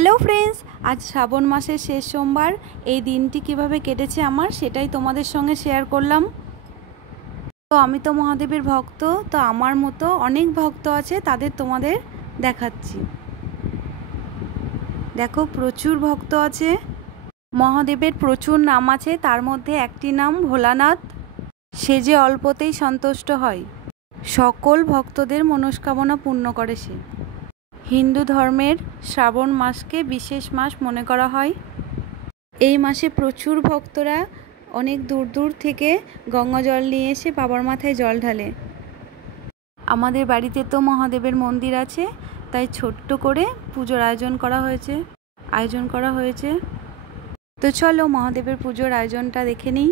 Hello friends, আজ শ্রাবণ মাসের শেষ সোমবার। এই দিনটি কিভাবে কেটেছে আমার সেটাই তোমাদের সঙ্গে শেয়ার করলাম। তো আমি তো মহাদেবের ভক্ত, তো আমার মতো অনেক ভক্ত আছে, তাদের তোমাদের দেখাচ্ছি। দেখো, প্রচুর ভক্ত আছে। মহাদেবের প্রচুর নাম আছে, তার মধ্যে একটি নাম ভোলানাথ। সে যে অল্পতেই সন্তুষ্ট হয়, সকল ভক্তদের মনস্কামনা পূর্ণ করে সে। হিন্দু ধর্মের শ্রাবণ মাসকে বিশেষ মাস মনে করা হয়। এই মাসে প্রচুর ভক্তরা অনেক দূর দূর থেকে গঙ্গা জল নিয়ে এসে বাবার মাথায় জল ঢালে। আমাদের বাড়িতে তো মহাদেবের মন্দির আছে, তাই ছোট্ট করে পুজোর আয়োজন করা হয়েছে। তো চলো মহাদেবের পুজোর আয়োজনটা দেখে নিই।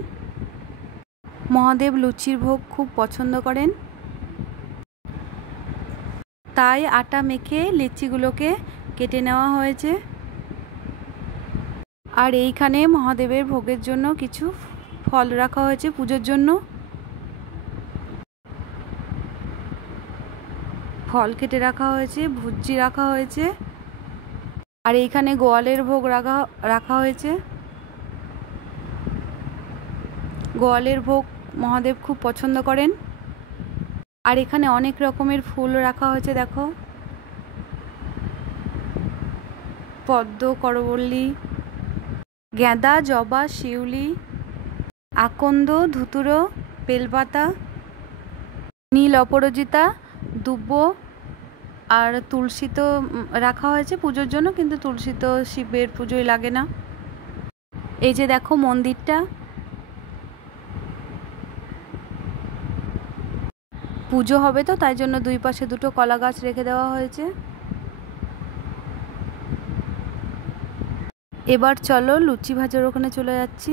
মহাদেব লুচির ভোগ খুব পছন্দ করেন, তাই আটা মেখে লিচিগুলোকে কেটে নেওয়া হয়েছে। আর এইখানে মহাদেবের ভোগের জন্য কিছু ফল রাখা হয়েছে পুজোর জন্য। ফল কেটে রাখা হয়েছে, ভুজি রাখা হয়েছে, আর এইখানে গোয়ালের ভোগ রাখা হয়েছে। গোয়ালের ভোগ মহাদেব খুব পছন্দ করেন। আর এখানে অনেক রকমের ফুল রাখা হয়েছে, দেখো, পদ্ম, করবল্লী, গাঁদা, জবা, শিউলি, আকন্দ, ধুতুরো, বেলপাতা, নীল অপরাজিতা, দুব্ব, আর তুলসী তো রাখা হয়েছে পুজোর জন্য, কিন্তু তুলসী তো শিবের পুজোয় লাগে না। এই যে দেখো মন্দিরটা, পুজো হবে তো তাই জন্য দুই পাশে দুটো কলা গাছ রেখে দেওয়া হয়েছে। এবার চলো লুচি ভাজার ওখানে চলে যাচ্ছি।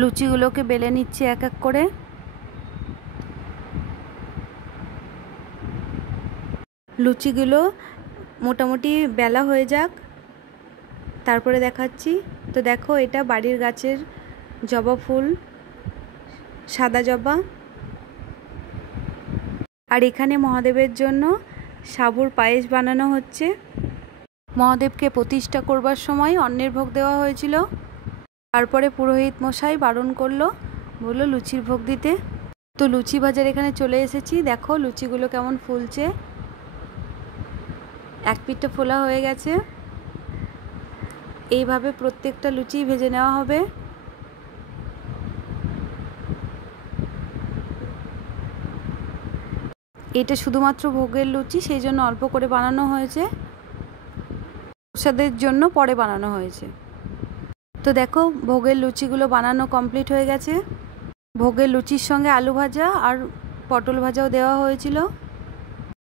লুচিগুলোকে বেলে নিচ্ছি এক এক করে। লুচিগুলো মোটামুটি বেলা হয়ে যাক, তারপরে দেখাচ্ছি। তো দেখো, এটা বাড়ির গাছের জবা ফুল, সাদা জবা। আর এখানে মহাদেবের জন্য সাবুর পায়েস বানানো হচ্ছে। মহাদেবকে প্রতিষ্ঠা করবার সময় অন্নের ভোগ দেওয়া হয়েছিল, তারপরে পুরোহিত মশাই বারণ করলো, বললো লুচির ভোগ দিতে। তো লুচি ভাজার এখানে চলে এসেছি। দেখো লুচিগুলো কেমন ফুলছে, এক পিঠটা ফোলা হয়ে গেছে। এইভাবে প্রত্যেকটা লুচি ভেজে নেওয়া হবে। এটা শুধুমাত্র ভোগের লুচি, সেই জন্য অল্প করে বানানো হয়েছে, প্রসাদের জন্য পরে বানানো হয়েছে। তো দেখো ভোগের লুচিগুলো বানানো কমপ্লিট হয়ে গেছে। ভোগের লুচির সঙ্গে আলু ভাজা আর পটল ভাজাও দেওয়া হয়েছিল।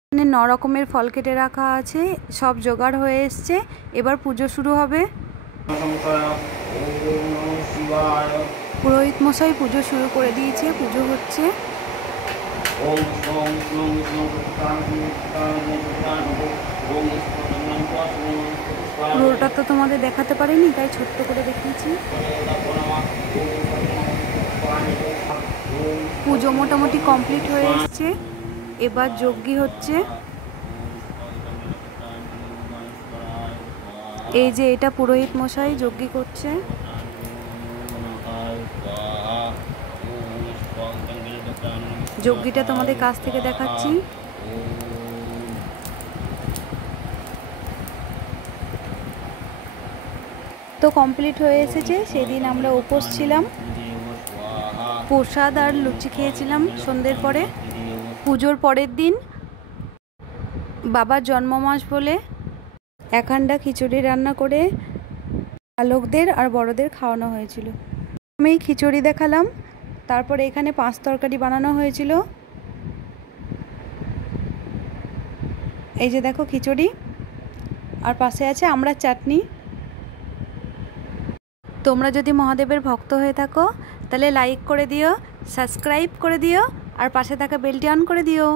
এখানে 9 রকমের ফল কেটে রাখা আছে, সব জোগাড় হয়ে এসছে। এবার পুজো শুরু হবে। পুরোহিত মশাই পুজো শুরু করে দিয়েছে, পুজো হচ্ছে। পুরোটা তো তোমাদের দেখাতে পারিনি, তাই ছোট্ট করে দেখিয়েছি। পুজো মোটামুটি কমপ্লিট হয়ে এসছে, এবার যজ্ঞ হচ্ছে। এই যে এটা পুরোহিত মশাই যজ্ঞ করছে। যজ্ঞটা তোমাদের কাছ থেকে দেখাচ্ছি। তো কমপ্লিট হয়ে এসেছে। সেদিন আমরা উপোস ছিলাম, প্রসাদ আর লুচি খেয়েছিলাম সন্ধ্যের পরে। পুজোর পরের দিন বাবার জন্মমাস বলে 1 হান্ডা খিচুড়ি রান্না করে বালকদের আর বড়দের খাওয়ানো হয়েছিল। আমি খিচুড়ি দেখালাম, তারপরে এখানে 5 তরকারি বানানো হয়েছিল। এই যে দেখো খিচুড়ি, আর পাশে আছে আমড়ার চাটনি। তোমরা যদি মহাদেবের ভক্ত হয়ে থাকো তাহলে লাইক করে দিও, সাবস্ক্রাইব করে দিও, আর পাশে থাকা বেলটি অন করে দিও।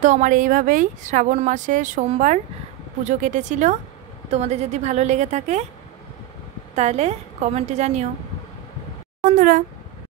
তো আমার এইভাবেই শ্রাবণ মাসের সোমবার পুজো কেটেছিল। তোমাদের যদি ভালো লেগে থাকে তাহলে কমেন্টে জানিও বন্ধুরা।